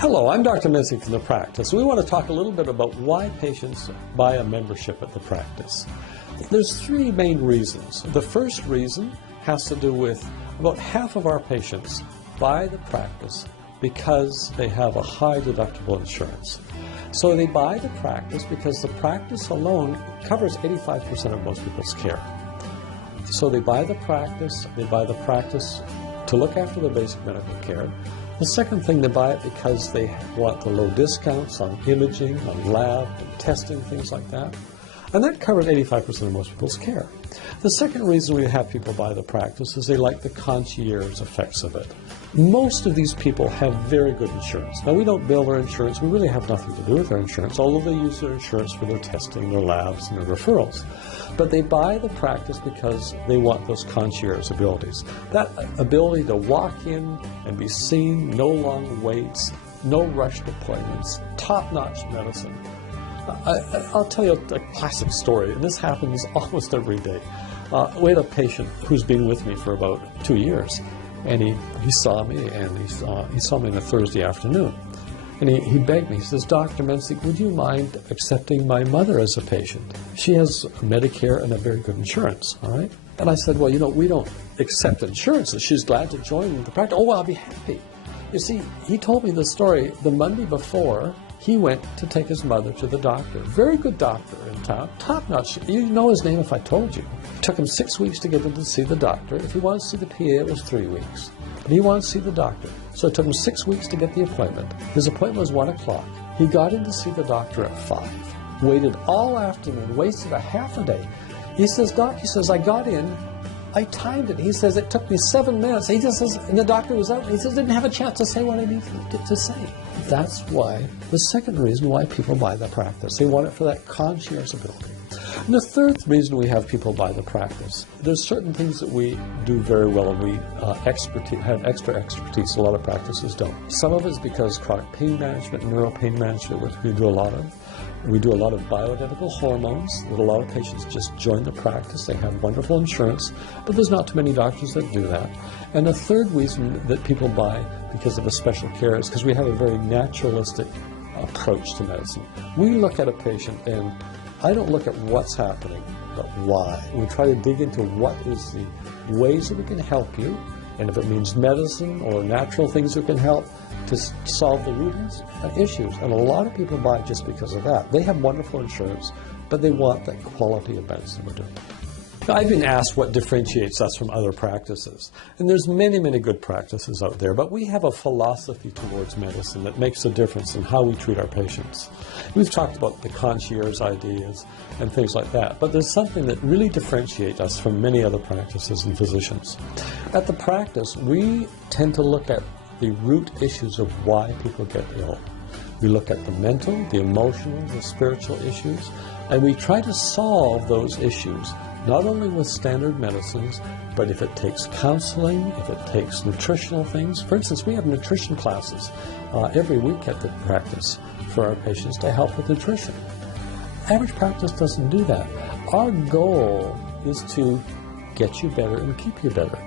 Hello, I'm Dr. Mensing from the practice. We want to talk a little bit about why patients buy a membership at the practice. There's three main reasons. The first reason has to do with about half of our patients buy the practice because they have a high deductible insurance. So they buy the practice because the practice alone covers 85% of most people's care. So they buy the practice to look after their basic medical care. The second thing, they buy it because they want the low discounts on imaging, on lab, and testing, things like that. And that covers 85% of most people's care. The second reason we have people buy the practice is they like the concierge effects of it. Most of these people have very good insurance. Now, we don't bill their insurance. We really have nothing to do with their insurance, although they use their insurance for their testing, their labs, and their referrals. But they buy the practice because they want those concierge abilities. That ability to walk in and be seen, no long waits, no rushed appointments, top-notch medicine. I'll tell you a classic story, and this happens almost every day. We had a patient who's been with me for about 2 years, and he saw me, and he saw me on a Thursday afternoon. And he begged me, he says, "Dr. Mensing, would you mind accepting my mother as a patient? She has Medicare and a very good insurance, all right?" And I said, "Well, we don't accept insurances. She's glad to join the practice." "Oh, well, I'll be happy." You see, he told me the story the Monday before. He went to take his mother to the doctor. Very good doctor in town, top-notch. You know his name if I told you. It took him 6 weeks to get him to see the doctor. If he wanted to see the PA, it was 3 weeks. But he wanted to see the doctor. So it took him 6 weeks to get the appointment. His appointment was 1 o'clock. He got in to see the doctor at 5. Waited all afternoon, wasted a half a day. He says, "Doc," he says, "I got in. I timed it." He says, "It took me 7 minutes." He just says, and the doctor was out. He says, "Didn't have a chance to say what I needed to say." That's why, the second reason why people buy the practice. They want it for that concierge ability. And the third reason we have people buy the practice, there's certain things that we do very well, and we have extra expertise a lot of practices don't. Some of it is because chronic pain management, neuro pain management, which we do a lot of. We do a lot of bioidentical hormones that a lot of patients just join the practice. They have wonderful insurance, but there's not too many doctors that do that. And the third reason that people buy because of a special care is because we have a very naturalistic approach to medicine. We look at a patient, and I don't look at what's happening, but why. We try to dig into what is the ways that we can help you, and if it means medicine or natural things that can help to solve the root issues. And a lot of people buy just because of that. They have wonderful insurance, but they want that quality of medicine we're doing. I've been asked what differentiates us from other practices. And there's many, many good practices out there, but we have a philosophy towards medicine that makes a difference in how we treat our patients. We've talked about the concierge ideas and things like that, but there's something that really differentiates us from many other practices and physicians. At the practice, we tend to look at the root issues of why people get ill. We look at the mental, the emotional, the spiritual issues, and we try to solve those issues, not only with standard medicines, but if it takes counseling, if it takes nutritional things. For instance, we have nutrition classes every week at the practice for our patients to help with nutrition. Average practice doesn't do that. Our goal is to get you better and keep you better.